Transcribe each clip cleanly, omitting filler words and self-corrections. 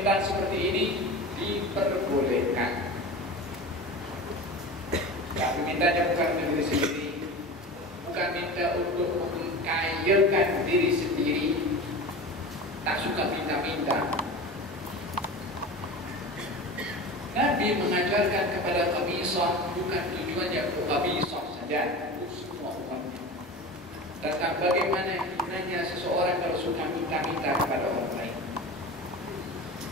permintaan seperti ini diperbolehkan. Tapi mintanya bukan untuk diri sendiri, bukan minta untuk mengkayakan diri sendiri, tak suka minta-minta. Nabi mengajarkan kepada Qabisah bukan tujuannya untuk Qabisah saja, untuk semua umat. Tentang bagaimana gunanya seseorang kalau suka minta-minta kepada orang lain.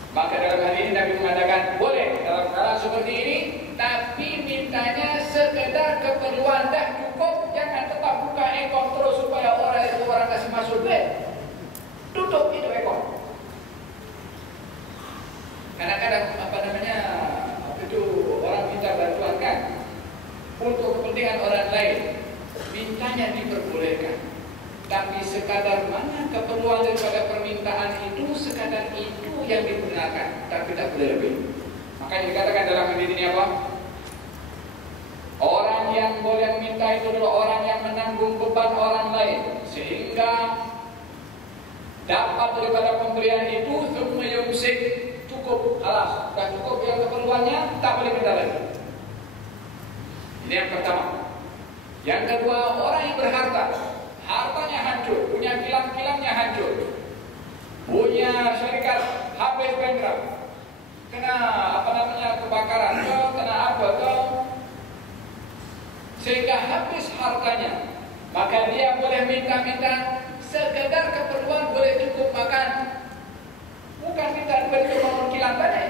Maka dalam hal ini Nabi mengatakan boleh dalam keadaan seperti ini, tapi mintanya sekedar keperluan, tak cukup. Jangan tetap buka ekor terus supaya orang kasih masuk duit. Tutup itu ekor. Kadang-kadang orang minta bantuan kan untuk kepentingan orang lain, mintanya diperbolehkan. Tapi sekadar mana keperluan daripada permintaan itu, sekadar itu yang digunakan, tapi tak boleh lebih. Makanya dikatakan dalam hadis ini apa? Orang yang boleh minta itu adalah orang yang menanggung beban orang lain, sehingga dapat daripada pemberian itu semua yumsik, cukup, alas, dah cukup yang keperluannya, tak boleh minta lagi. Ini yang pertama. Yang kedua, orang yang berharta, hartanya hancur, punya kilang-kilangnya hancur, punya syarikat habis bankrupt, kena kebakaran, kena apa sehingga habis hartanya, maka dia boleh minta-minta sekedar keperluan, boleh cukup makan, bukan minta duit untuk bangun kilang balik.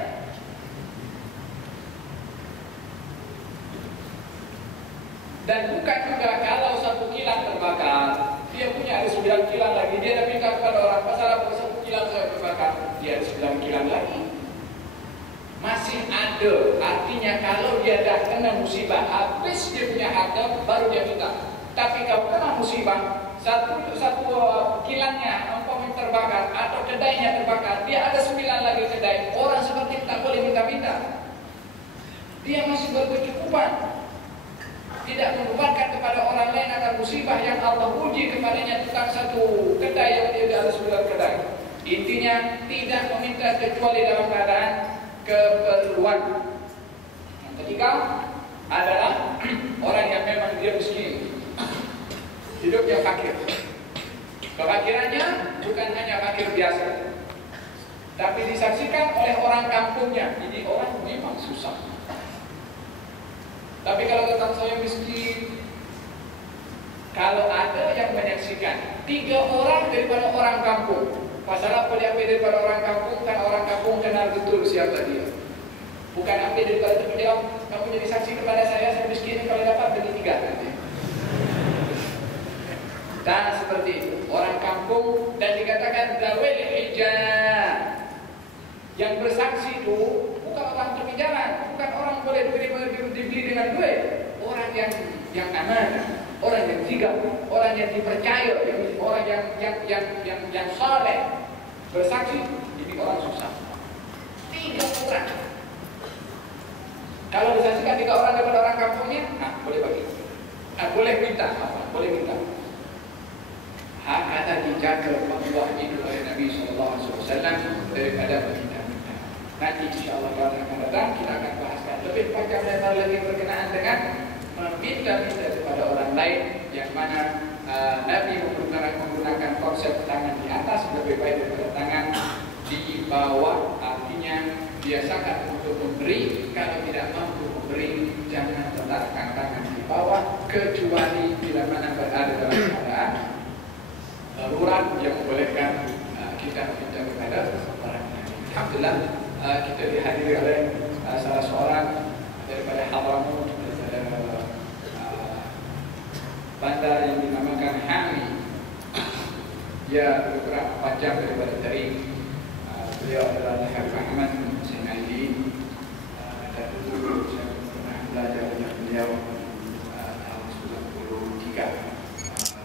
Dan bukan juga kalau satu kilang terbakar, dia punya ada 9 kilang lagi, dia dah minta kepada orang, pasal apa satu kilang saya terbakar, dia ada 9 kilang lagi. Masih ada, artinya kalau dia dah kena musibah, habis dia punya harta, baru dia minta. Tapi kalau kena musibah, satu kilangnya umpamanya terbakar atau kedainya terbakar, dia ada 9 lagi kedai, orang seperti itu tak boleh minta-minta. Dia masih berkecukupan, tidak membebankan kepada orang lain akan musibah yang Allah uji kepadanya tentang satu kedai yang dia ada 9 kedai. Intinya tidak meminta kecuali dalam keadaan keperluan. Yang ketiga adalah orang yang memang dia miskin, hidupnya fakir. Kefakirannya bukan hanya fakir biasa, tapi disaksikan oleh orang kampungnya. Ini orang memang susah. Tapi kalau tentang saya miskin, kalau ada yang menyaksikan 3 orang daripada orang kampung, pasal apa dia ambil daripada orang kampung? Kan orang kampung kenal betul siapa dia. Bukan ambil daripada itu, dia kamu jadi saksi kepada saya miskin, kalau dapat bagi 3 nanti. Dan seperti itu, orang kampung, dan dikatakan zawil hijab. Yang bersaksi itu bukan orang terpinjaman, bukan orang boleh dibeli dengan duit. Orang yang amanah, orang yang sigap, orang yang dipercaya, orang yang saleh. Bersaksi, ini orang susah. 3 orang. Kalau disaksikan 3 orang daripada orang kampungnya, boleh bagi. Boleh minta, boleh minta. Hak kata dijaga Allah itu oleh Nabi SAW daripada meminta. Nanti insyaAllah kalau akan datang kita akan bahaskan lebih panjang lebar lagi berkenaan dengan meminta-minta kepada orang lain, yang mana Nabi menggunakan konsep tangan di atas lebih baik daripada tangan di bawah. Artinya biasakan untuk memberi, kalau tidak mampu memberi jangan letakkan tangan di bawah, kecuali bila mana berada dalam keadaan darurat yang membolehkan kita meminta kepada orang lain. Alhamdulillah, kita dihadiri oleh salah seorang daripada Hadramaut, daripada bandar yang dinamakan Hami. Dia beberapa 4 jam daripada Tarim. Beliau adalah Habib Ahmad Sinaidi, dan dulu saya pernah belajar dengan beliau tahun 93.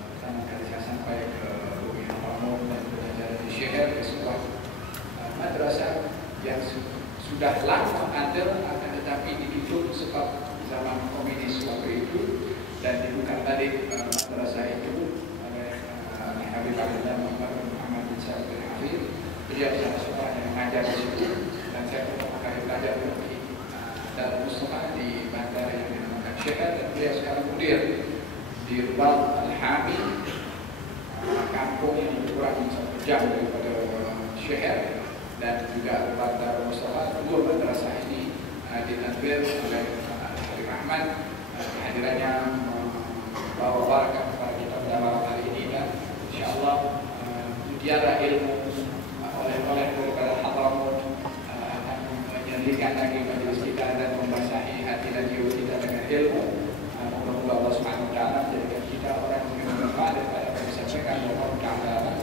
Pertama kali saya sampai ke Bumi Hadramaut dan belajar di Syekh, di sebuah madrasah yang sudah lama ada, akan tetapi ditutup sebab zaman komunis waktu itu, dan dibuka tadi madrasah itu oleh Habib Abdullah Muhammad bin Sa'id bin Hafid. Beliau salah seorang yang mengajar mengajar di situ dan saya pertama kali belajar di Darul Mustafa di bandara yang dinamakan Syekh, dan beliau sekarang mudir di Rubal Al-Hami, kampung yang kurang 1 jam daripada Syekh, dan juga Rubal Darul Mustafa. Dua madrasah ini ditadbir oleh Habib Ahmad, hadirannya membawa barakah kepada kita pada malam hari ini, dan insyaallah mutiara ilmu oleh daripada Hadramaut akan menyerikan lagi majelis kita dan membasahi hati dan jiwa kita dengan ilmu. Moga-moga Allah Subhanahu wa taala menjadikan kita orang yang bermanfaat daripada apa yang disampaikan oleh Allah Taala.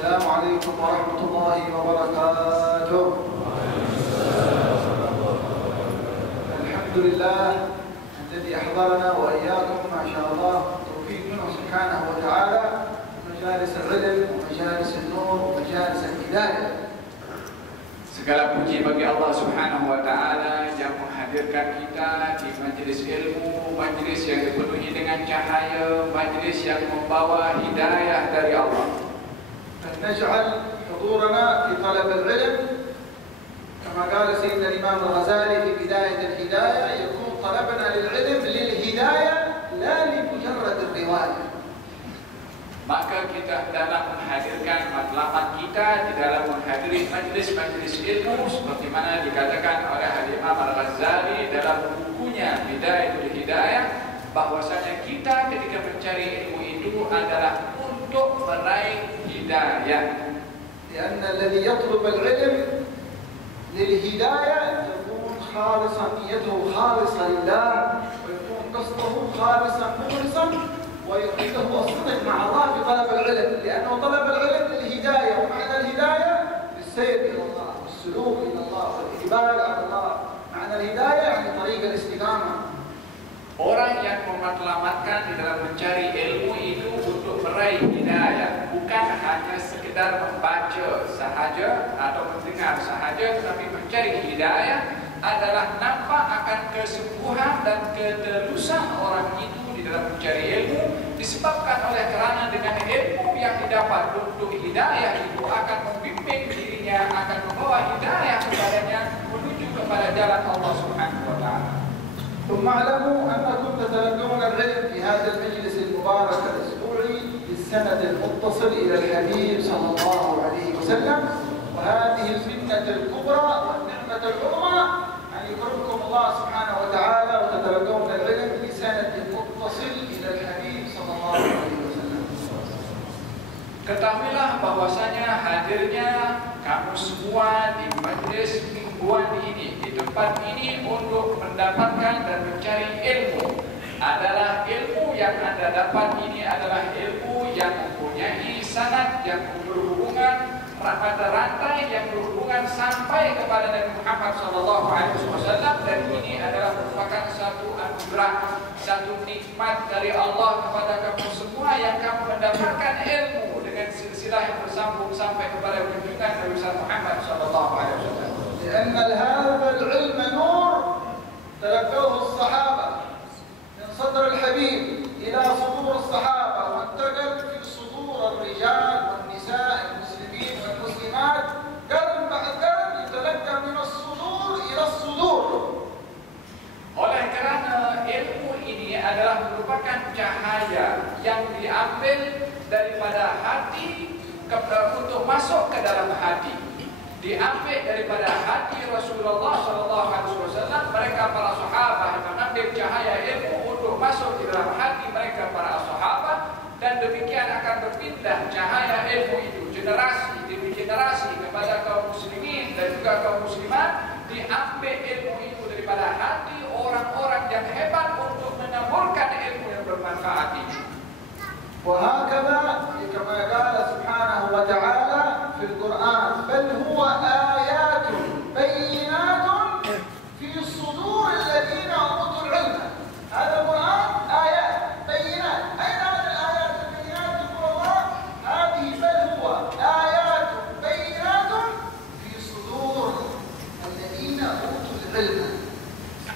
Assalamualaikum warahmatullahi wabarakatuh. Alhamdulillah الذي أحضرنا وإياكم ما شاء الله توفيق منه سبحانه وتعالى مجالس العلم ومجالس النور ومجالس الهداية. Segala puji bagi Allah Subhanahu wa taala yang menghadirkan kita di majelis ilmu, majelis yang dipenuhi dengan cahaya, majelis yang membawa hidayah dari Allah. نجعل حضورنا في طلب العلم كما قال سيدنا الإمام الغزالي في بداية الهداية يكون طلبنا للعلم للهداية لا لمجرد الرواية. Maka kita dalam menghadirkan matlamat kita di dalam menghadiri majlis-majlis ilmu seperti mana dikatakan oleh Imam Al-Ghazali dalam bukunya Bidayatul Hidayah, bahwasanya kita ketika mencari ilmu itu adalah untuk meraih hidayah. لأن الذي يطلب العلم للهداية يكون خالصا، نيته خالصة لله، ويكون قصده خالصا مخلصا، ويريده الصدق مع الله في طلب العلم، لأنه طلب العلم للهداية، ومعنى الهداية للسير إلى الله والسلوك إلى الله والإقبال على الله. معنى الهداية يعني طريق الاستقامة. Orang yang mematlamatkan di dalam mencari ilmu itu untuk meraih hidayah, bukan hanya sekedar membaca sahaja atau mendengar sahaja, tetapi mencari hidayah adalah nampak akan kesembuhan dan ketelusan orang itu di dalam mencari ilmu, disebabkan oleh kerana dengan ilmu yang didapat untuk hidayah itu akan membimbing dirinya, akan membawa hidayah kepadanya menuju kepada jalan Allah Subhanahu wa taala. ثم اعلموا أنكم تتلقون العلم في هذا المجلس المبارك الأسبوعي بالسند المتصل إلى الحبيب صلى الله عليه وسلم، وهذه المنة الكبرى والنعمة العظمى أن يكرمكم الله سبحانه وتعالى وتتلقون العلم بسند متصل إلى الحبيب صلى الله عليه وسلم. Ketahuilah bahwasanya hadirnya kamu semua di majlis mingguan ini, di tempat ini untuk mendapatkan dan mencari ilmu adalah ilmu yang Anda dapat ini adalah ilmu yang mempunyai sanad yang berhubungan mata rantai yang berhubungan sampai kepada Nabi Muhammad SAW, dan ini adalah merupakan satu anugerah, satu nikmat dari Allah kepada kamu semua yang kamu mendapatkan ilmu dengan silsilah yang bersambung sampai kepada junjungan Nabi Muhammad SAW. لأن هذا العلم نور تلقوه الصحابة من صدر الحبيب إلى صدور الصحابة، وانتقل في صدور الرجال والنساء المسلمين والمسلمات قرن بعد قرن، يتلقى من الصدور إلى الصدور. Oleh kerana ilmu ini adalah merupakan cahaya yang diambil daripada hati untuk masuk ke dalam hati, diambil daripada hati Rasulullah SAW. Mereka para sahabat mengambil cahaya ilmu untuk masuk di dalam hati mereka para sahabat, dan demikian akan berpindah cahaya ilmu itu generasi demi generasi kepada kaum muslimin dan juga kaum muslimat. Diambil ilmu itu daripada hati orang-orang yang hebat untuk menaburkan ilmu yang bermanfaat ini. وهكذا كما قال سبحانه وتعالى في القرآن بل هو آيات بينات في صدور الذين أوتوا العلم. هذا القرآن آيات بينات. أين هذه الآيات البينات؟ يقول الله هذه بل هو آيات بينات في صدور الذين علما.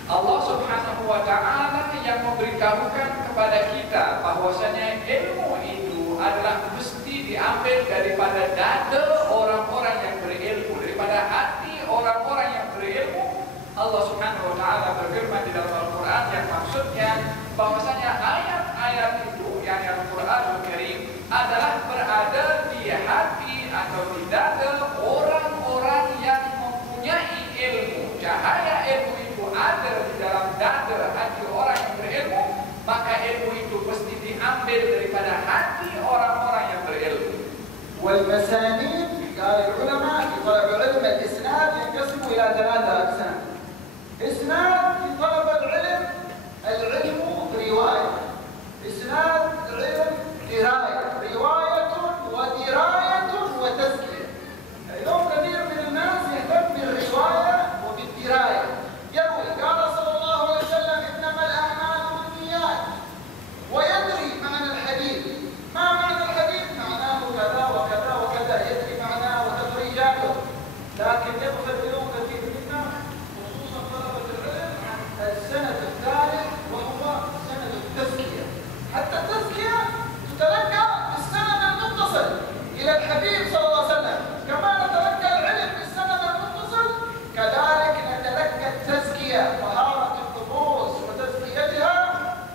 Allah Subhanahu wa Ta'ala yang memberitahukan kepada kita bahwasanya ilmu itu adalah mesti diambil daripada dada orang-orang yang berilmu, daripada hati orang-orang yang berilmu. Allah Subhanahu wa Ta'ala berfirman di dalam Al-Quran yang maksudnya bahwasanya ayat-ayat itu yang Al-Quranul Karim adalah berada di hati atau di dada orang-orang yang mempunyai ilmu. Cahaya ilmu itu ada di dalam dada hati orang yang berilmu, maka ilmu itu mesti diambil daripada hati orang-orang yang berilmu. والمسانيد قال العلماء في طلب العلم الإسناد ينقسم إلى 3 أقسام. إسناد في طلب العلم، العلم رواية. إسناد العلم دراية، رواية ودراية وتزكية. اليوم كثير من الناس يهتم بالرواية وبالدراية. يروي قال صلى الله عليه وسلم إنما الأعمال بالنيات، ويدري معنى الحديث. ما معنى الحديث؟ معناه كذا وكذا وكذا، يدري معناه وتدريجاته. لكن يغفل اليوم كثير منا خصوصا طلبة العلم عن السند الثالث وهو سند التزكية. حتى التزكية تتلقى بالسند المتصل إلى الحبيب صلى الله عليه وسلم، كما نتلقى العلم بالسند المتصل كذلك نتلقى التزكية طهارة النفوس وتزكيتها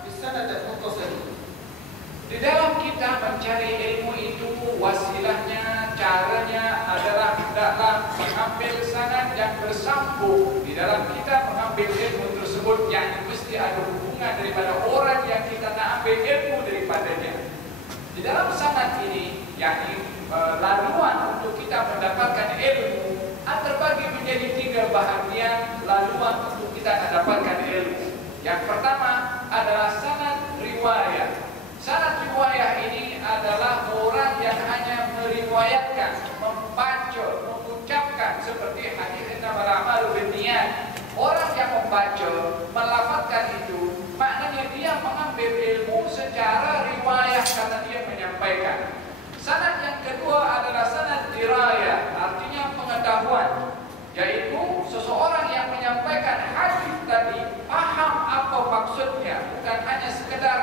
بالسند المتصل. Di dalam kita mencari ilmu itu wasilahnya, caranya adalah hendaklah mengambil sanad yang bersambung. Di dalam kita mengambil ilmu tersebut yang mesti ada hubungan daripada orang yang kita nak ambil ilmu daripadanya. Di dalam sanad ini, yakni laluan untuk kita mendapatkan ilmu terbagi menjadi 3 bahagian laluan untuk kita mendapatkan ilmu. Yang pertama adalah sanad riwayat. Sanad riwayah ini adalah orang yang hanya meriwayatkan, membaca, mengucapkan seperti hadis innamal a'malu binniyat. Orang yang membaca, melafazkan itu, maknanya dia mengambil ilmu secara riwayah karena dia menyampaikan. Sanad yang kedua adalah sanad dirayah, artinya pengetahuan, yaitu seseorang yang menyampaikan hadis tadi paham apa maksudnya, bukan hanya sekedar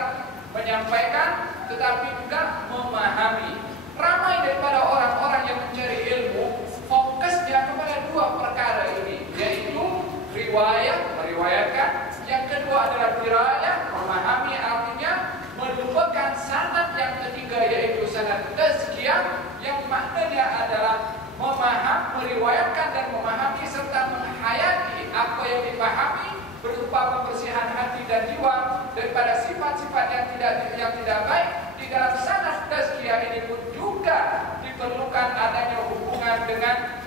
menyampaikan tetapi juga memahami. Ramai daripada orang-orang yang mencari ilmu fokusnya kepada 2 perkara ini, yaitu riwayat, meriwayatkan. Yang kedua adalah dirayah, memahami, artinya melupakan sanad yang ketiga yaitu sanad tazkiyah, yang maknanya adalah meriwayatkan dan memahami serta menghayati apa yang dipahami berupa pembersihan hati dan jiwa daripada sifat-sifat yang tidak baik. Di dalam sanad tazkiyah ini pun juga diperlukan adanya hubungan dengan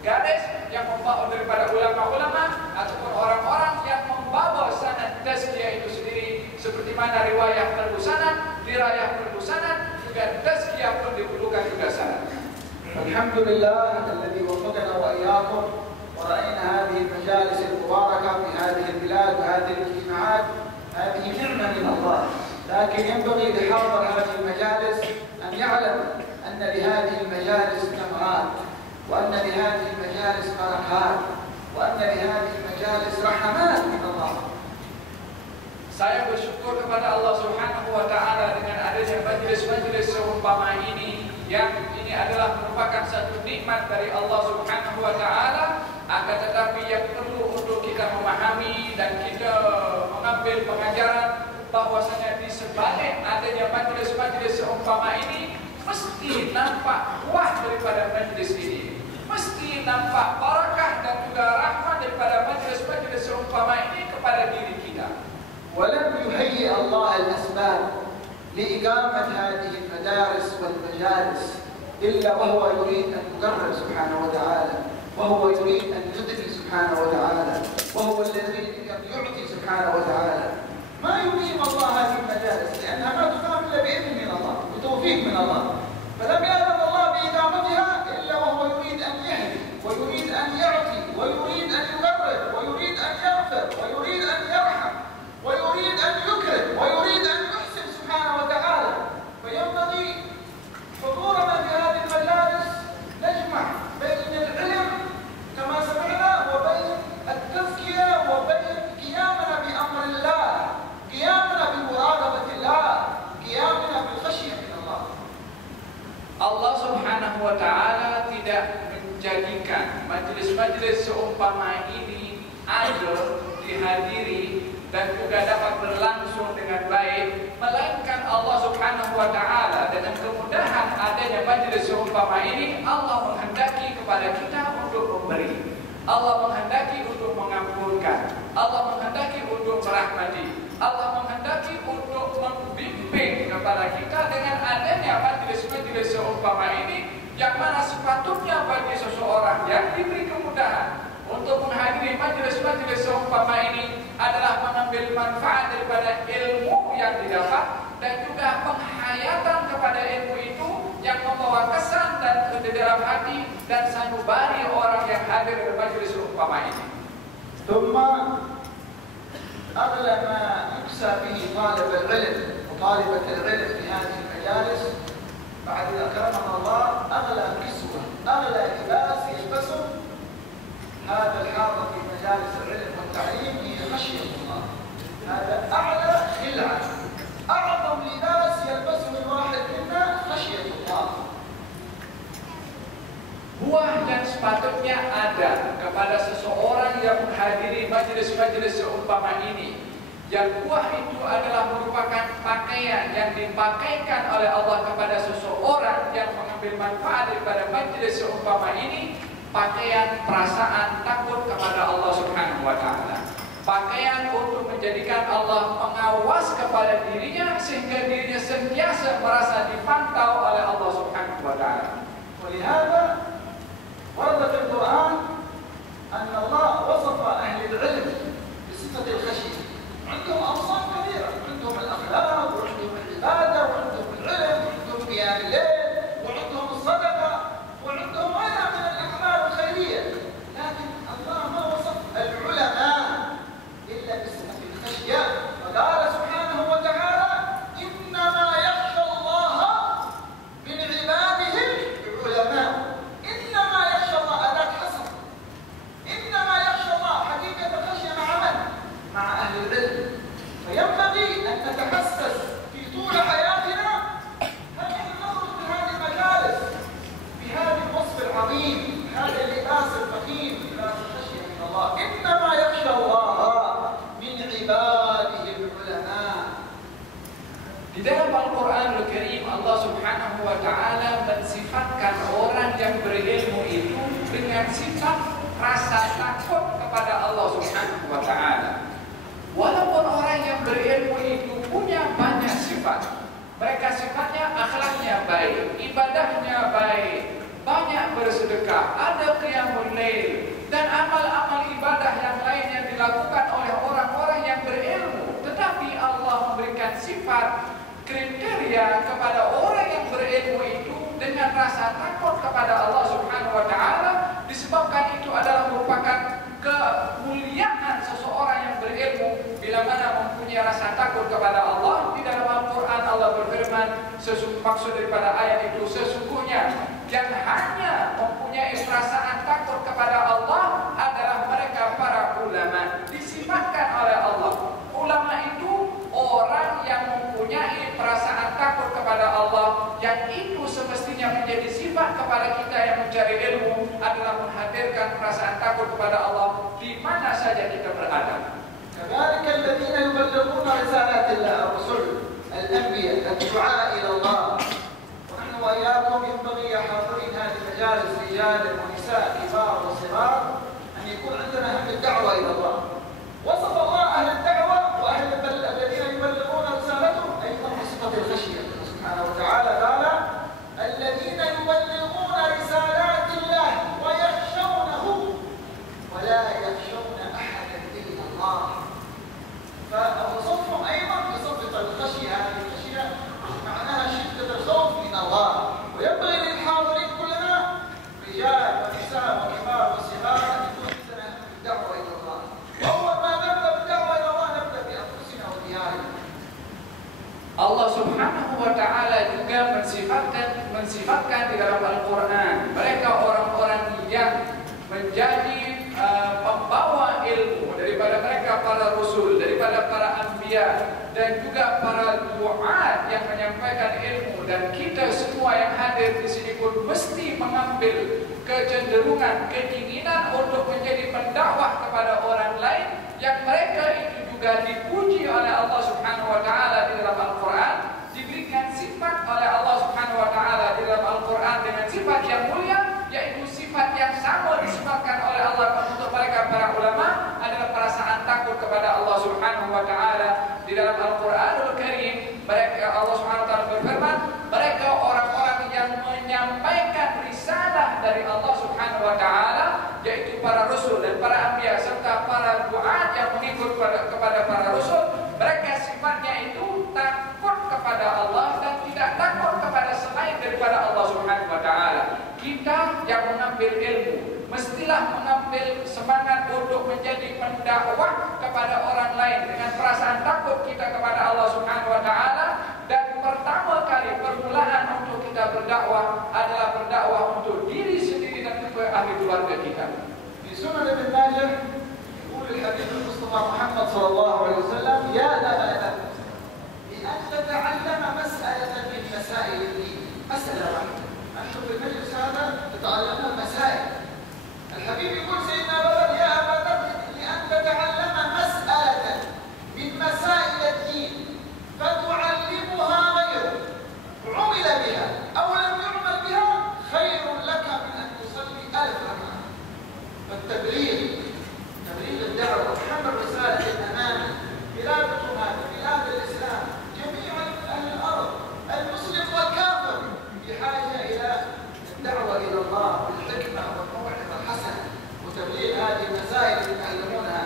garis yang membawa daripada ulama-ulama ataupun orang-orang yang membawa sanad tazkiyah itu sendiri, seperti mana riwayah perlu sanad, dirayah perlu sanad, juga tazkiyah pun diperlukan juga sanad. Alhamdulillah alladzi waffaqana wa iyyakum ورأينا هذه المجالس المباركة في هذه البلاد وهذه الاجتماعات. هذه نعمة من الله، لكن ينبغي لحاضر هذه المجالس أن يعلم أن لهذه المجالس ثمرات، وأن لهذه المجالس بركات، وأن لهذه المجالس رحمات من الله. Saya bersyukur kepada Allah Subhanahu wa Ta'ala dengan adanya majlis-majlis seumpama ini, yang ini adalah merupakan satu nikmat dari Allah Subhanahu wa Ta'ala. Akan tetapi yang perlu untuk kita memahami dan kita mengambil pengajaran bahwasanya di sebalik adanya majlis-majlis seumpama ini, mesti nampak buah daripada majlis ini, mesti nampak barakah dan juga rahmat daripada majlis-majlis seumpama ini kepada diri kita. ولم يهيئ الله الأسباب لإقامة هذه المدارس والمجالس إلا وهو يريد أن يقرر سبحانه وتعالى، وهو يريد أن يدري سبحانه وتعالى، وهو الذي يعطي سبحانه وتعالى. ما يقيم الله هذه المجالس لأنها ما تقام إلا بإذن من الله وتوفيق من الله، فلم يأذن الله بإقامتها إلا وهو يريد أن يهدي ويريد أن يعطي ويريد أن يقرب ويريد أن يغفر ويريد أن يرحم ويريد أن يكرم ويريد أن يحسن سبحانه وتعالى. فينبغي حضورنا في هذه المجالس نجمع بين العلم كما سمعنا وبين التزكية seumpama ini ada dihadiri dan juga dapat berlangsung dengan baik, melainkan Allah Subhanahu wa Ta'ala dengan kemudahan adanya majelis seumpama ini, Allah menghendaki kepada kita untuk memberi, Allah menghendaki untuk mengampunkan, Allah menghendaki untuk merahmati, Allah menghendaki untuk membimbing kepada kita dengan adanya majelis-majelis seumpama ini, yang mana sepatutnya bagi seseorang yang diberi kemudahan untuk menghadiri majelis-majelis seumpama ini adalah mengambil manfaat daripada ilmu yang didapat dan juga penghayatan kepada ilmu itu yang membawa kesan dan ke dalam hati dan sanubari orang yang hadir di majelis seumpama ini. ثم أغلى ما يكسى به طالب العلم وطالبة العلم في هذه المجالس بعد أكرمنا الله، أغلى كسوة أغلى لباس يلبسه هذا الحاضر في مجالس العلم والتعليم هي خشية الله. هذا أعلى خلعة، أعظم لباس يلبسه الواحد منا خشية الله. Buah yang sepatutnya ada kepada seseorang yang menghadiri majelis-majelis seumpama ini, yang buah itu adalah merupakan pakaian yang dipakaikan oleh Allah kepada seseorang yang mengambil manfaat daripada majelis seumpama ini, pakaian perasaan takut kepada Allah Subhanahu wa Ta'ala, pakaian untuk menjadikan Allah pengawas kepada dirinya sehingga dirinya sentiasa merasa dipantau oleh Allah Subhanahu wa Ta'ala. ولهذا ورد في القرآن أن الله وصف أهل العلم بصفة الخشية. عندهم أوصاف كثيرة، عندهم الأخلاق وعندهم العبادة وعندهم العلم وعندهم قيام الليل وعندهم الصدقة وعندهم غيرها من الأعمال الخيرية، لكن الله ما وصف العلماء إلا بصفة الخشية، فقال سبحانه وتعالى: إنما يخشى الله من عباده العلماء. إنما يخشى الله أداة حصر، إنما يخشى الله حقيقة الخشية مع من؟ مع أهل العلم. فينبغي أن نتحسس في طول حياتنا أن نخرج من هذه المجالس بهذا الوصف العظيم، هذا اللباس الفخيم، لباس الخشية من الله. إنما يخشى الله من عباده العلماء. Di dalam Al-Quranul Karim, Allah Subhanahu wa Ta'ala mensifatkan orang yang berilmu itu dengan sifat rasa takut kepada Allah Subhanahu wa Ta'ala. Walaupun orang yang berilmu itu punya banyak sifat, mereka sifatnya akhlaknya baik, ibadahnya baik, banyak bersedekah, ada qiyamul lail dan amal-amal ibadah yang lain yang dilakukan oleh orang-orang yang berilmu, tetapi Allah memberikan sifat kriteria kepada orang yang berilmu itu dengan rasa takut kepada Allah Subhanahu wa Ta'ala, disebabkan itu adalah merupakan kemuliaan seseorang yang berilmu bila mana mempunyai rasa takut kepada Allah. Di dalam Al-Quran Allah berfirman, maksud daripada ayat itu, sesungguhnya yang hanya mempunyai perasaan takut kepada Allah adalah mereka para ulama. Disifatkan oleh Allah, ulama itu orang yang mempunyai perasaan takut kepada Allah, yang itu semestinya menjadi sifat kepada kita yang mencari ilmu adalah menghadirkan perasaan takut kepada Allah di mana saja kita berada. كذلك الذين يبلغون رسالات الله، الرسل، الأنبياء، الدعاء إلى الله. ونحن وإياكم ينبغي يا حاضرين هذه المجالس رجال ونساء كبار وصغار أن يكون عندنا هم الدعوة إلى الله. وصف الله أهل الدعوة وأهل الذين يبلغون رسالتهم أيضا بصفة الخشية. سبحانه وتعالى قال: الذين يبلغون رسالات الله ويخشونه ولا يخشون أحدا إلا الله. فوصفهم أيضا بصفة الخشية. هذه الخشية معناها شدة الخوف من الله. وينبغي للحاضرين كلنا رجال ونساء وكبار وصغار أن يكون عندنا هم الدعوة إلى الله. وأول ما نبدأ بالدعوة إلى الله نبدأ بأنفسنا وديارنا. Allah Subhanahu wa Ta'ala juga mensifatkan di dalam Al-Quran mereka orang-orang yang menjadi pembawa ilmu daripada mereka para rasul, daripada para anbiya dan juga para duat yang menyampaikan ilmu, dan kita semua yang hadir di sini pun mesti mengambil kecenderungan, keinginan untuk menjadi pendakwah kepada orang lain yang mereka itu juga dipuji oleh Allah Subhanahu wa taala di dalam Al-Qur'an, diberikan sifat oleh Allah Subhanahu wa taala di dalam Al-Qur'an dengan sifat yang mulia, yaitu sifat yang sama disifatkan oleh Allah untuk mereka para ulama adalah perasaan takut kepada Allah Subhanahu wa taala. Di dalam Al-Qur'anul Karim, mereka Allah Subhanahu wa taala berfirman, mereka orang-orang yang menyampaikan risalah dari Allah Subhanahu wa taala, yaitu para rasul dan para anbiya serta para duat yang mengikut kepada para rasul. Mereka sifatnya itu takut kepada Allah dan tidak takut kepada selain daripada Allah Subhanahu wa taala. Kita yang mengambil ilmu mestilah mengambil semangat untuk menjadi pendakwah kepada orang lain dengan perasaan takut kita kepada Allah Subhanahu wa taala. Dan pertama kali permulaan untuk kita berdakwah adalah berdakwah untuk diri sendiri dan kepada ahli keluarga kita. Di Sunan Ibn Majah يقول الحبيب المصطفى محمد صلى الله عليه وسلم يا أبا بأن تتعلم مسألة من مسائل الدين، مسألة واحدة. أنتم في المجلس هذا تتعلمون مسائل. الحبيب يقول سيدنا أبا بكر يا أبا بكر لأن تتعلم مسألة من مسائل الدين فتعلمها غيرك عمل بها أو لم يعمل بها خير لك من أن تصلي 1000 ركعة. فالتبليغ الدعوة وحمل رسالة الأمانة بلادكم هذه بلاد الإسلام جميع أهل الأرض المسلم والكافر بحاجة إلى الدعوة إلى الله بالحكمة والموعظة الحسنة وتبليغ هذه المسائل اللي تعلمونها.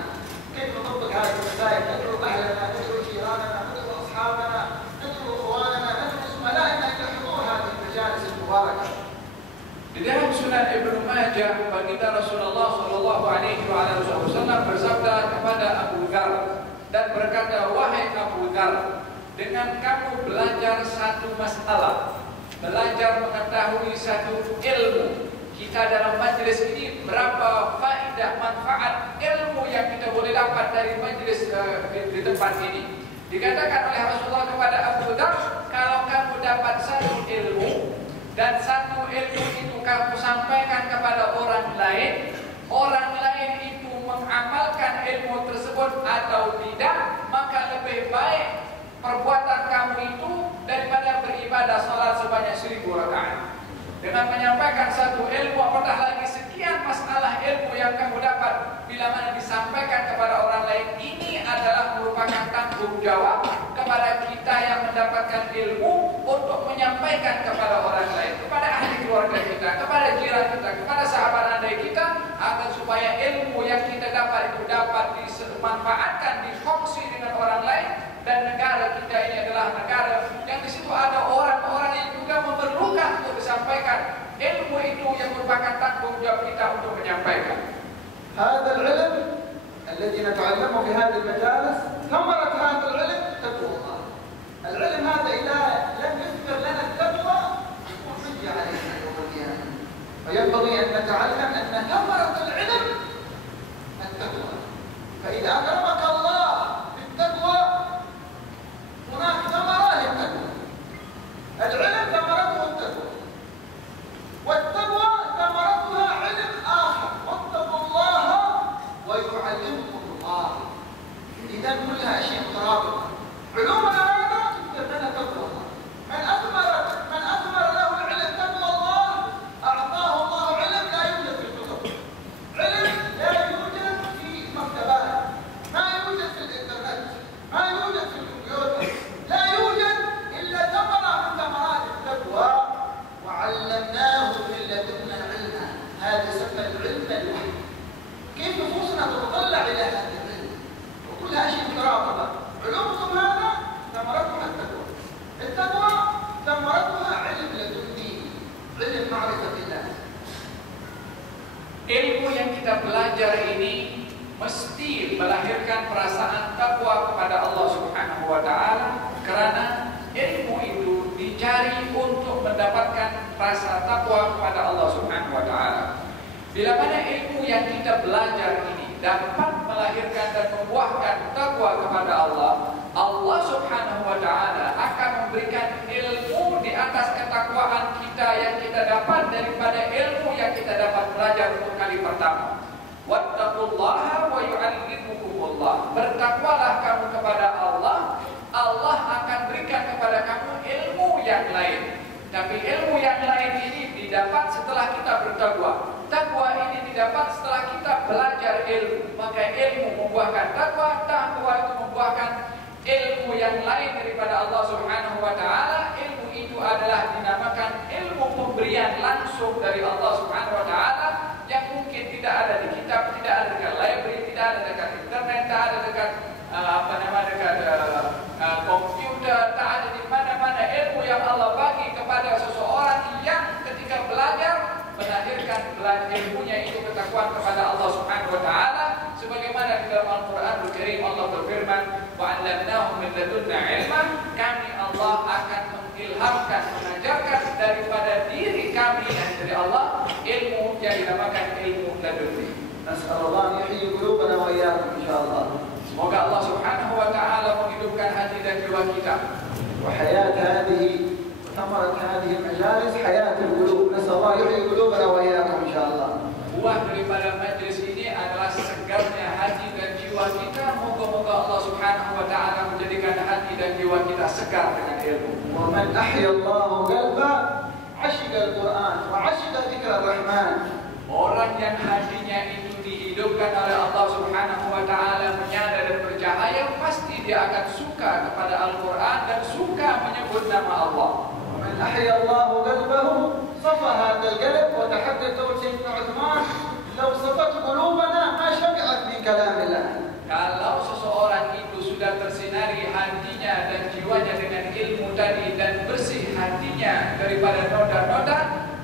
كيف نطبق هذه المسائل؟ ندعو أهلنا، ندعو جيراننا، ندعو أصحابنا، ندعو إخواننا، ندعو زملائنا إلى حضور هذه المجالس المباركة. Di dalam Sunan Ibnu Majah, baginda Rasulullah Shallallahu Alaihi Wasallam bersabda kepada Abu Dzar dan berkata, wahai Abu Dzar, dengan kamu belajar satu masalah, belajar mengetahui satu ilmu, kita dalam majlis ini berapa faedah manfaat ilmu yang kita boleh dapat dari majlis di tempat ini. Dikatakan oleh Rasulullah kepada Abu Dzar, kalau kamu dapat satu ilmu dan satu ilmu itu kamu sampaikan kepada orang lain itu mengamalkan ilmu tersebut atau tidak, maka lebih baik perbuatan kamu itu daripada beribadah salat sebanyak 1000 rakaat. Dengan menyampaikan satu ilmu, apatah lagi sekian masalah ilmu yang kamu dapat, bila mana disampaikan kepada orang lain, ini adalah merupakan tanggung jawab kepada kita yang mendapatkan ilmu untuk menyampaikan kepada orang lain, kepada ahli keluarga kita, kepada jiran kita, kepada sahabat andai kita, agar supaya ilmu yang kita dapat itu dapat dimanfaatkan, difungsi dengan orang lain. Dan negara kita ini adalah negara yang di situ ada orang-orang yang juga memerlukan untuk disampaikan ilmu itu yang merupakan tanggung jawab kita untuk menyampaikan. هذا العلم الذي نتعلمه في هذه المجالس ثمرة هذا العلم تقوى الله. العلم هذا إذا لم يذكر لنا التقوى يكون حجة علينا يوم القيامة. فينبغي أن نتعلم أن ثمرة العلم التقوى. فإذا أكرمك الله بالتقوى هناك ثمرة للتقوى. العلم ثمرته التقوى، والتقوى ثمرتها علم آخر، واتقوا الله ويعلمكم الله. إذا كلها أشياء مترابطة. علومنا هذا تذكر لنا تقوى الله. من أثمر له العلم تقوى الله أعطاه الله علم لا يوجد في الكتب، علم لا يوجد في مكتبات، ما يوجد في الإنترنت، ما يوجد في الكمبيوتر، لا يوجد إلا ثمرة من ثمرات التقوى. وعلمناه من لدنا علما، هذا يسمى العلم الوحي. كيف نفوسنا تتطلع إلى هذا العلم وكلها أشياء مترابطة. علومكم هذا ثمرتها التقوى، التقوى ثمرتها علم لدني، علم معرفة الله. Ilmu yang kita belajar ini mesti melahirkan perasaan takwa kepada Allah Subhanahu wa taala, karena ilmu itu dicari untuk mendapatkan rasa takwa kepada Allah Subhanahu wa taala. Bila mana ilmu yang kita belajar ini dapat melahirkan dan membuahkan takwa kepada Allah, Allah Subhanahu wa taala akan memberikan ilmu di atas ketakwaan kita yang kita dapat daripada ilmu yang kita dapat pertama. Wattaqullaha wa yu'allimukumullah. Bertakwalah kamu kepada Allah, Allah akan berikan kepada kamu ilmu yang lain. Tapi ilmu yang lain ini didapat setelah kita bertakwa. Takwa ini didapat setelah kita belajar ilmu. Maka ilmu membuahkan takwa, takwa itu membuahkan ilmu yang lain daripada Allah Subhanahu wa taala. Ilmu itu adalah dinamakan ilmu pemberian langsung dari Allah Subhanahu wa taala yang mungkin tidak ada di kitab, tidak ada dekat library, tidak ada dekat internet, tidak ada dekat komputer, tak ada di mana-mana. Ilmu yang Allah bagi kepada seseorang yang ketika belajar melahirkan ilmunya itu ketakwaan kepada Allah Subhanahu wa taala, sebagaimana di dalam Al-Qur'an Al-Karim Allah berfirman, wa 'allamnahum min ladunna 'ilman, kami Allah akan mengilhamkan, mengajarkan daripada diri kami dan dari Allah ilmu yang dinamakan ilmu laduni. Nas'alullah an yuhyi qulubana wa iyyakum insyaallah. Semoga Allah Subhanahu wa taala menghidupkan hati dan jiwa kita. Wa hayat hadhihi ثمرة هذه المجالس حياة القلوب. نسأل الله يحيي قلوبنا وإياكم إن شاء الله. Buah daripada majlis ini adalah segarnya hati dan jiwa kita. Moga-moga Allah Subhanahu wa taala menjadikan hati dan jiwa kita segar dengan ilmu. ومن أحيا الله قلبه عشق القرآن وعشق ذكر الرحمن. Orang yang hatinya itu dihidupkan oleh Allah Subhanahu wa taala, menyadar dan bercahaya, pasti dia akan suka kepada Al-Qur'an dan suka menyebut nama Allah. ومن أحيا الله قلبه صفى هذا القلب. وتحدث سيدنا عثمان لو صفت قلوبنا ما شبعت من كلام الله. Kalau seseorang itu sudah tersinari hatinya dan jiwanya dengan ilmu tadi dan bersih hatinya daripada noda-noda,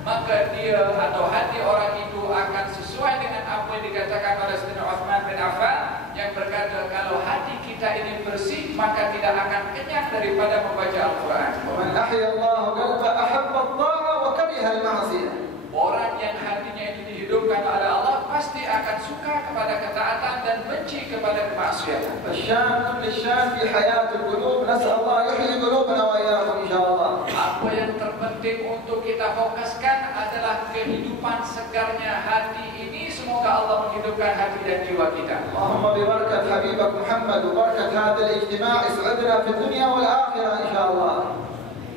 maka dia atau hati orang itu akan sesuai dengan apa yang dikatakan oleh Sayyidina Utsman bin Affan yang berkata, kalau hati kita ini bersih maka tidak akan kenyang daripada membaca Al-Quran. ومن أحيا الله قلبه أحب الطاعة وكره المعصية. Orang yang hatinya itu dihidupkan oleh Allah pasti akan suka kepada ketaatan dan benci kepada kemaksiatan. الشان للشان في حياة القلوب. نسأل الله يحيي قلوبنا وإياكم إن شاء الله. Apa yang terpenting untuk kita fokuskan adalah kehidupan segarnya hati ini. Semoga Allah menghidupkan hati dan jiwa kita. اللهم ببركة حبيبك محمد وبركة هذا الاجتماع اسعدنا في الدنيا والآخرة إن شاء الله.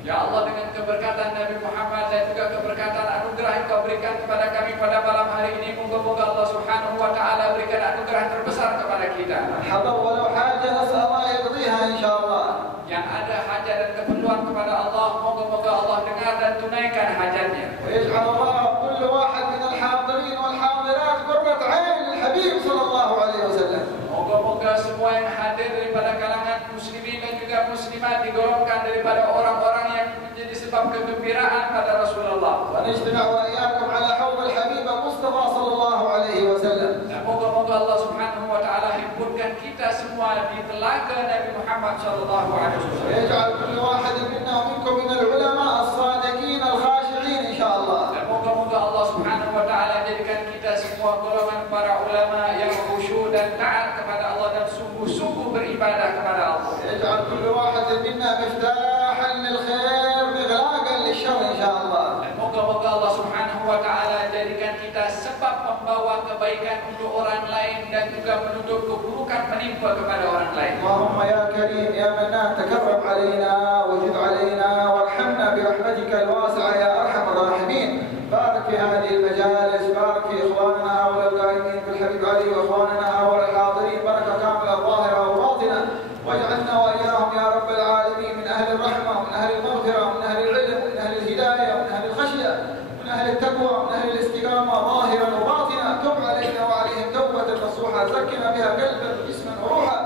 Ya Allah, dengan keberkatan Nabi Muhammad dan juga keberkatan anugerah yang Kau berikan kepada kami pada malam hari ini, moga-moga Allah Subhanahu wa taala berikan anugerah terbesar kepada kita. حضر ولو حاجة نسأل الله يقضيها إن شاء الله. Yang ada hajat dan keperluan kepada Allah, moga-moga Allah dengar dan tunaikan hajatnya. ويجعل الله كل واحد من الحاضرين والحاضرات قرة عين للحبيب صلى الله عليه وسلم. Moga-moga semua yang hadir daripada kalangan muslimin dan juga muslimat digolongkan daripada orang-orang yang menjadi sebab kegembiraan pada Rasulullah. ونجتمع وإياكم على حوض الحبيب المصطفى صلى الله عليه وسلم. Dan moga-moga Allah Subhanahu wa taala himpunkan kita semua di telaga Nabi Muhammad sallallahu alaihi wasallam. ويجعل كل واحد منا ومنكم من العلماء الصادقين الخاشعين إن شاء الله. Dan moga-moga Allah Subhanahu wa taala jadikan kita semua golongan para ulama yang khusyuk dan taat kepada Allah dan sungguh-sungguh beribadah kepada Allah. يجعل كل واحد منا مفتاحا للخير مغلاقا للشر إن شاء الله. Dan moga-moga Allah Subhanahu wa taala jadikan kita sebab membawa kebaikan untuk orang lain dan juga menutup keburukan menimpa kepada orang lain. اللهم يا كريم يا منان تكرم علينا وجد علينا وارحمنا برحمتك الواسعة يا أرحم الراحمين. بارك في هذه المجالس، بارك في إخواننا هؤلاء القائمين في الحبيب علي وإخواننا هؤلاء الحاضرين بركة كاملة ظاهرة وباطنة، واجعلنا وإياهم يا رب العالمين من أهل الرحمة ومن أهل المغفرة ومن أهل العلم ومن أهل الهداية ومن أهل الخشية ومن أهل التقوى ومن أهل الاستقامة ظاهرا وباطنة. تب علينا وعليهم توبة نصوحة زكنا بها قلبا وجسما وروحا.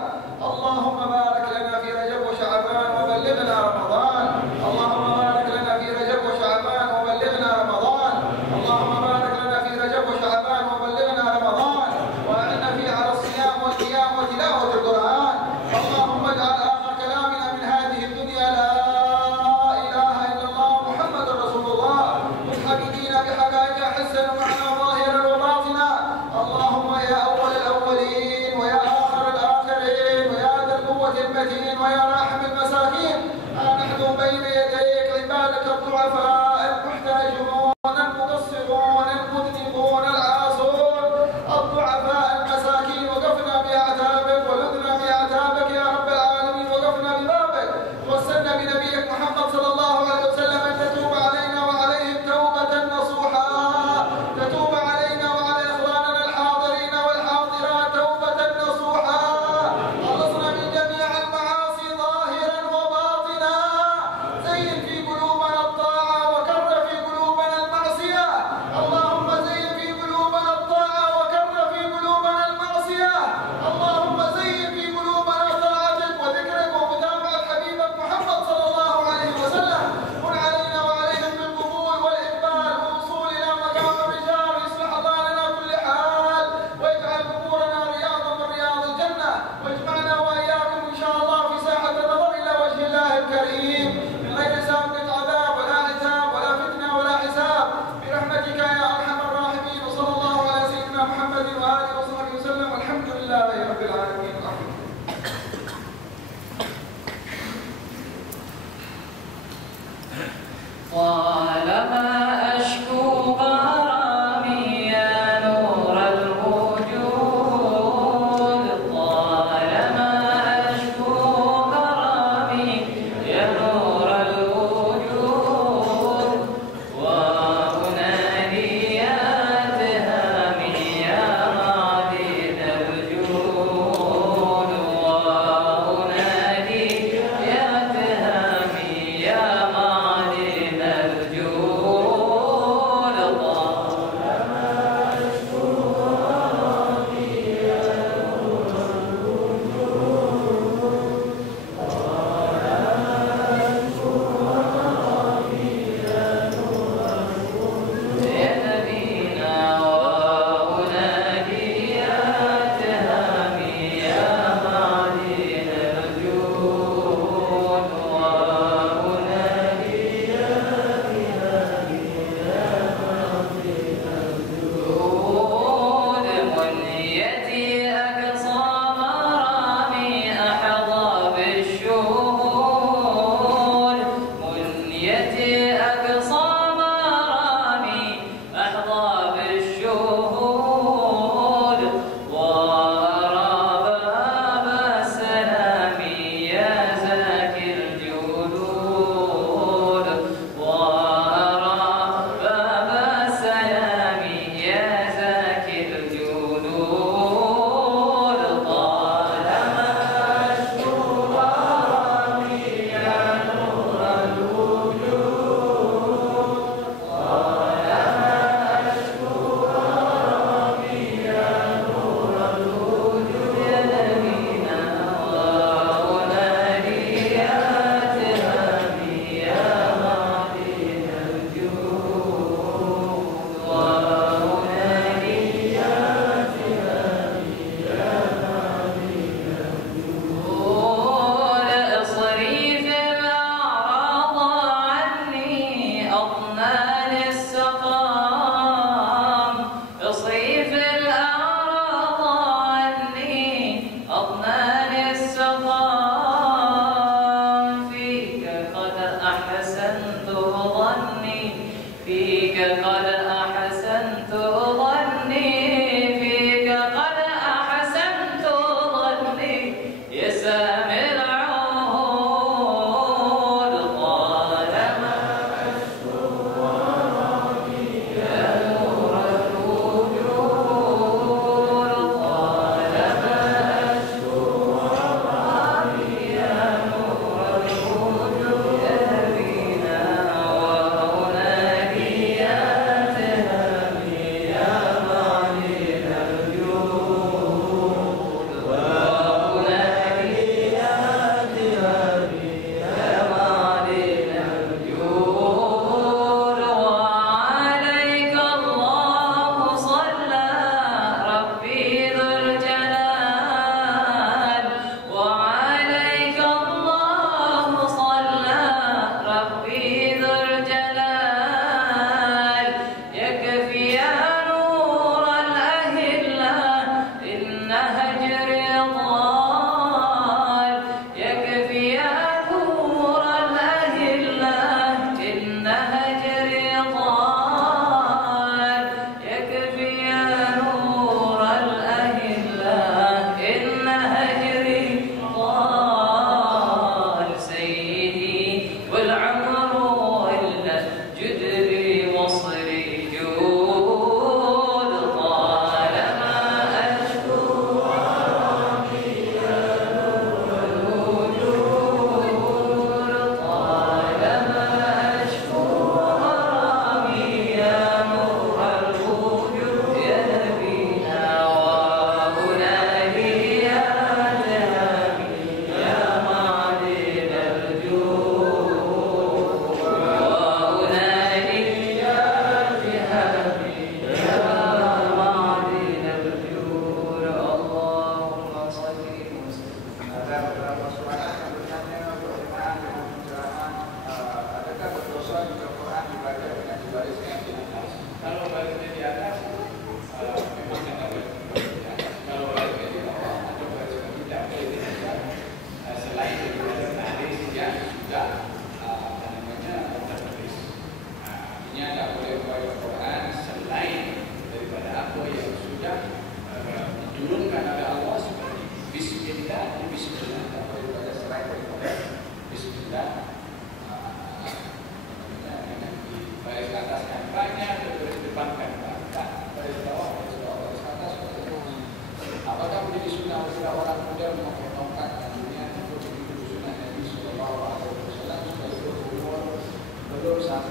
اللهم بارك لنا في رجب وشعبان وبلغنا رمضان. اللهم بارك لنا في رجب وشعبان وبلغنا رمضان. اللهم بارك لنا في رجب وشعبان وبلغنا رمضان، وأعنا فيه على الصيام والقيام وتلاوة القرآن. اللهم اجعل آخر كلامنا من هذه الدنيا لا إله إلا الله محمد رسول الله، متحققين بحقائق حسن معنا ظاهرا وباطنا. اللهم يا أول الأولين ويا واجمعنا وإياكم إن شاء الله في ساحة النظر إلى وجه الله الكريم من غير سابقة عذاب ولا عتاب ولا فتنة ولا حساب برحمتك يا أرحم الراحمين. وصلى الله على سيدنا محمد وآله وصحبه وسلم والحمد لله رب العالمين. طالما أشكو غرامي يا نور الوجود، طالما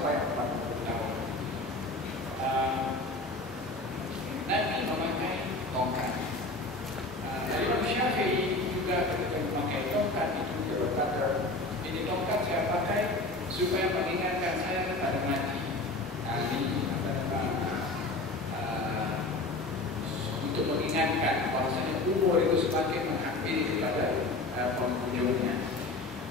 sampai 40 tahun. Nabi memakai tongkat. Imam Syafi'i juga ketika memakai tongkat itu dia berkata, ini tongkat saya pakai supaya mengingatkan saya kepada mati. Untuk mengingatkan bahwasanya umur itu semakin menghampiri kepada penghujungnya.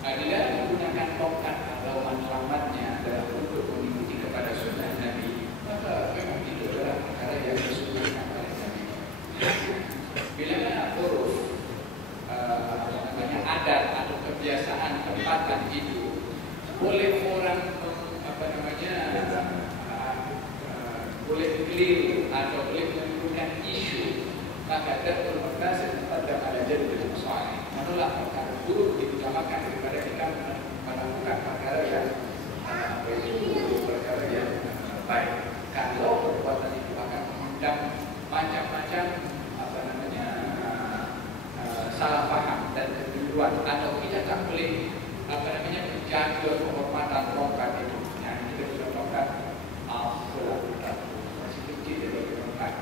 Di dalam menggunakan tongkat atau manfaatnya adalah untuk mengikuti kepada sunnah Nabi, maka memang itu adalah perkara yang disunnahkan oleh Nabi. Bila mana huruf adat atau kebiasaan tempatan itu boleh orang boleh keliru atau boleh menimbulkan isu, maka datul maqasid pada ala jalbil masalih. Menolak perkara buruk diutamakan daripada kita melakukan perkara yang perkara yang baik. Kalau perbuatan itu akan mengundang macam-macam salah faham dan kekeliruan, atau kita tak boleh menjaga kehormatan tongkat itu. Yang kita sudah tongkat masih kecil dari tongkat.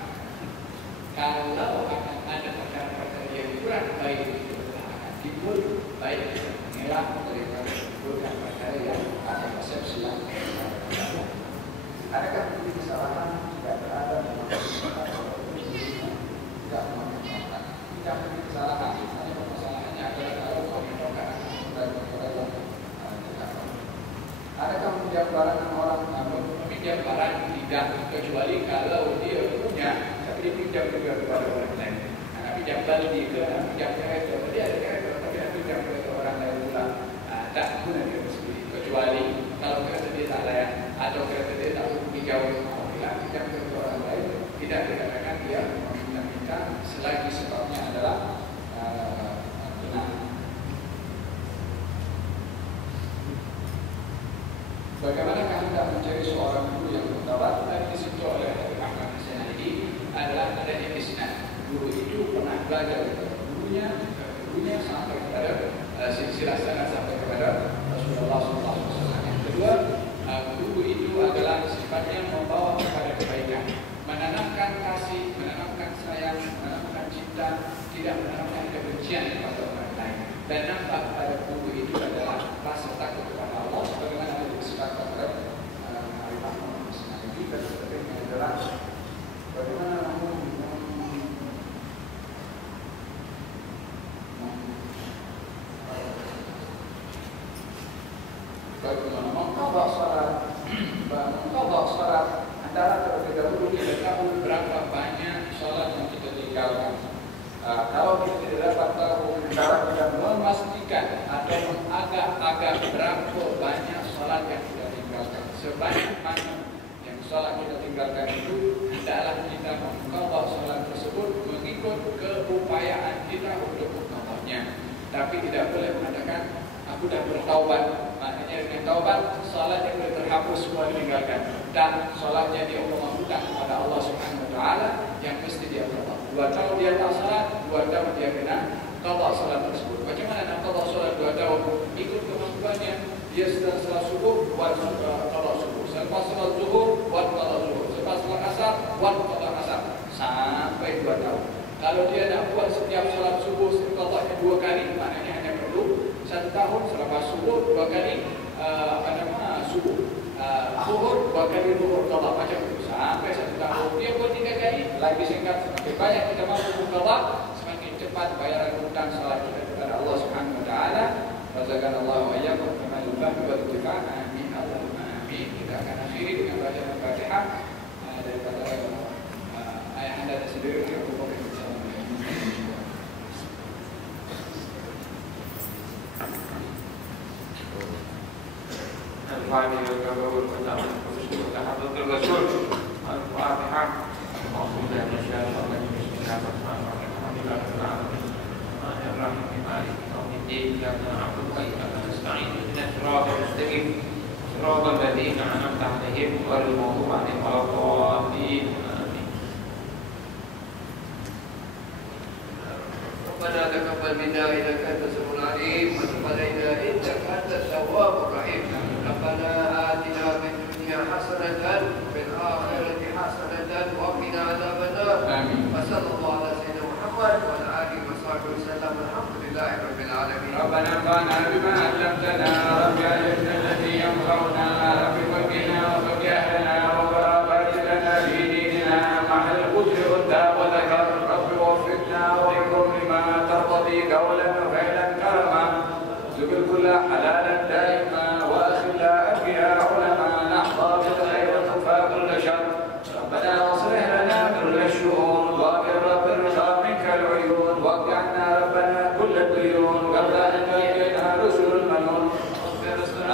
Kalau akan ada perkara-perkara yang kurang baik itu akan timbul, baik mengelak daripada menimbulkan perkara yang ada persepsi yang adakah menjadi kesalahan tidak berada dalam tidak mengatakan tidak menjadi kesalahan. Hanya permasalahannya adalah kalau tongkat dan perkara yang tidak. Adakah meminjam barang orang? Meminjam barang tidak, kecuali kalau dia punya, tapi dia pinjam juga kepada orang lain. Pinjam balik ke, pinjam kereta, dia ada kereta, tapi dia pinjam kepada orang lain pula. Tak guna dia sendiri, kecuali kalau kereta dia tak layak atau kereta dia tak pergi jauh. Bila pinjam kepada orang lain, tidak dikatakan dia meminta selagi sebabnya adalah benar. Bagaimanakah hendak mencari seorang guru yang bertawad? Dan disentuh oleh Ahmad Hasan ini adalah ada isnad. Guru itu pernah belajar kepada gurunya sampai kepada silsilah sanad sampai kepada Rasulullah SAW. Yang kedua, guru itu adalah sifatnya membawa kepada kebaikan, menanamkan kasih, menanamkan sayang, menanamkan cinta, tidak menanamkan kebencian kepada orang lain. Dan nampak pada guru itu adalah rasa takut kepada Allah, sebagaimana disebutkan oleh Imam Muslim dan sebagainya adalah bagaimana mengqadha salat antara terlebih dahulu kita tahu berapa banyak salat yang kita tinggalkan. Kalau kita tidak dapat tahu cara kita memastikan atau mengagak-agak berapa banyak salat yang kita tinggalkan, sebanyak mana yang salat kita tinggalkan itu, hendaklah kita mengqadha salat tersebut mengikut keupayaan kita untuk mengqadhanya. Tapi tidak boleh mengatakan aku dah bertaubat. Maknanya dengan taubat salatnya boleh terhapus semua ditinggalkan, dan salatnya dia mengajukan kepada Allah Subhanahu Wa Taala yang mesti dia qadha. 2 tahun dia tak salat, 2 tahun dia kena qadha salat tersebut. Macam mana nak qadha salat 2 tahun? Ikut kemampuannya. Dia setelah salat subuh buat qadha subuh, selepas salat zuhur buat qadha zuhur, selepas salat asar buat qadha asar, sampai 2 tahun. Kalau dia nak buat setiap salat subuh qadhanya 2 kali, maknanya hanya perlu 1 tahun. Selepas subuh 2 kali subuh, zuhur 2 kali zuhur qadha, macam itu sampai 1 tahun. Dia buat 3 kali, lagi singkat. Semakin banyak kita mampu qadha, semakin cepat bayaran hutang salat kita kepada Allah Subhanahu Wa Taala. Razaqanallahu wa iyyakum kama al-fahmi wal ittifaq. Amin Allahumma amin. Kita akan akhiri dengan bacaan Al-Fatihah daripada ayah anda sendiri yang berhubung bersama. Al-Fatihah kabul pertama bersyukur kepada Rasul. Al-Fatihah. Alhamdulillah masyaallah alhamdulillah صراط الذين أنعمت عليهم غير المغضوب عليهم ولا الضالين. ربنا تقبل منا إنك أنت السميع العليم وتب علينا إنك أنت التواب الرحيم. ربنا آتنا في الدنيا الدنيا حسنة وفي الآخرة حسنة وقنا عذاب النار. آمين. وصلى الله على سيدنا محمد وعلى آله وصحبه وسلم. الحمد لله رب العالمين. ربنا انفعنا بما علمتنا، رب علمنا الذي ينفعنا، رب فقنا وفق أهلنا وبارك لنا في ديننا مع القدر والداء والذكر. رب وفقنا واذكر لما ترتضي قولا وفعلا كرما، ذكر كل حلالا دائما واخلا انبياء علماء نحظى بالخير وتكفى كل شر. ربنا واصلح لنا كل الشؤون واغفر رب الرضا منك العيون، واقعنا ربنا كل الديون قبل ان تاتينا رسل المنون.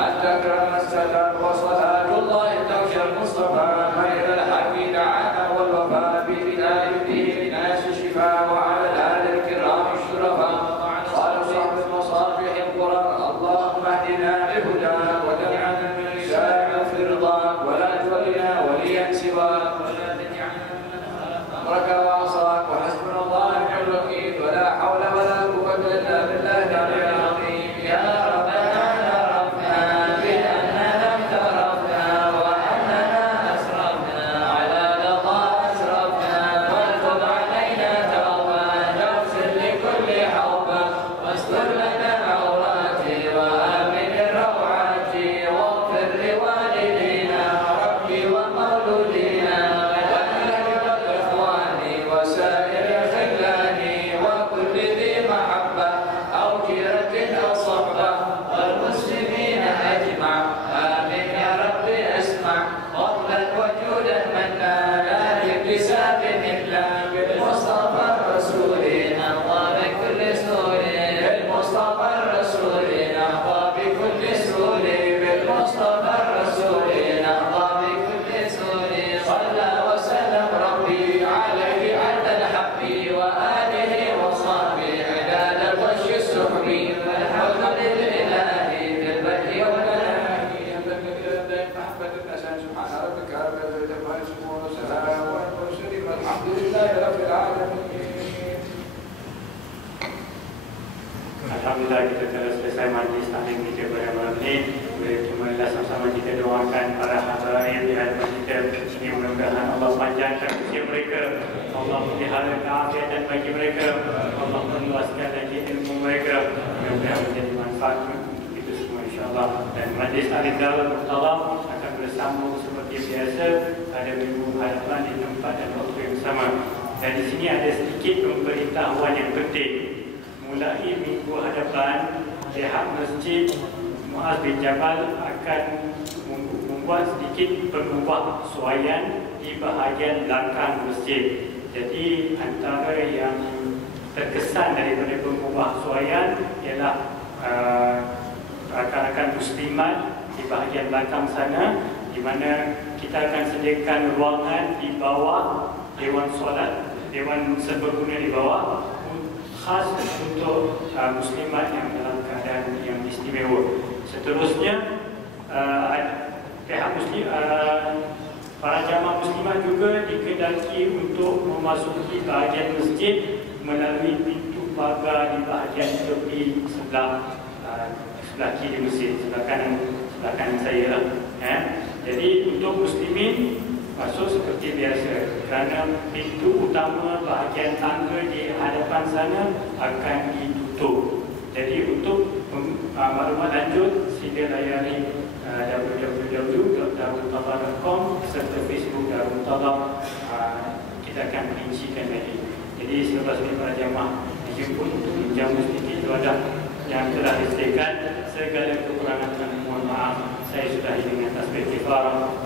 انت اكرم السلام وصلاه الله تغشى المصطفى خير الحق دعانا والوفاء بفداء الدين لناس الشفاء، وعلى الآل الكرام الشرفاء قالوا صاحب المصابيح القرى. اللهم اهدنا بهداك واجعلنا من رجالك في رضاك، ولا تولنا وليا سواك، ولا تجعلنا من امرك وعصاك، وحسبنا الله ونعم الوكيل، ولا حول ولا قوه الا بالله العلي العظيم. يا ربنا عرفنا باننا لم ترفنا واننا اسرفنا على لظى اسرفنا، وتب علينا توبه تغفر لكل حوبه، واستر لنا عوراتي وامن الروعات، واغفر لوالدينا ربي ومولودينا والاهل والاخوان وسائر الخلان وكل ذي محبه او جيره او صحبه والمسلمين اجمع. امين يا ربي اسمع فضلا وجودا منا لا باكتساب الا بالمصطفى الرسول نحظى بكل سور، بالمصطفى الرسول نحظى بكل سور، بالمصطفى الرسول نحظى بكل سور. صلى وسلم ربي عليه عد الحب واله وصحبه عداد الغش السحب، والحمد لله بالبدء والبلاء. محبة الحسن سبحان ربك رب العزة عما يصفون وسلام على المرسلين والحمد لله رب العالمين. Alhamdulillah, kita telah selesai majlis taklim kita pada malam ini. Marilah sama-sama kita doakan para habaib di hadapan kita. Ini mudah-mudahan Allah panjangkan usia mereka, Allah melihara keafiatan bagi mereka, Allah meluaskan lagi ilmu mereka. Mudah-mudahan menjadi manfaat kita semua insya-Allah. Dan majlis taklim Darul Mukhtaram akan bersambung seperti biasa pada minggu hadapan di tempat dan waktu yang sama. Dan di sini ada sedikit pemberitahuan yang penting. Mulai minggu hadapan, pihak Masjid Muaz bin Jabal akan membuat sedikit pengubahsuaian di bahagian belakang masjid. Jadi antara yang terkesan daripada pengubahsuaian ialah rakan-rakan muslimat di bahagian belakang sana, di mana kita akan sediakan ruangan di bawah dewan solat, dewan serbaguna di bawah, khas untuk muslimat yang dalam keadaan yang istimewa. Seterusnya pihak muslim, para jamaah muslimat juga dikehendaki untuk memasuki bahagian masjid melalui pintu pagar di bahagian tepi sebelah kiri masjid, sebelah kanan saya lah. Jadi untuk muslimin masuk seperti biasa, kerana pintu utama bahagian tangga di hadapan sana akan ditutup. Jadi untuk maklumat lanjut sila layari www.darulmukhtaram.com serta Facebook Darul Mukhtaram. Kita akan merincikan lagi. Jadi selepas ini para jamaah dijemput untuk menjamu sedikit wadah yang telah disediakan. Segala kekurangan kami mohon maaf. Saya sudahi dengan tasbih kifar.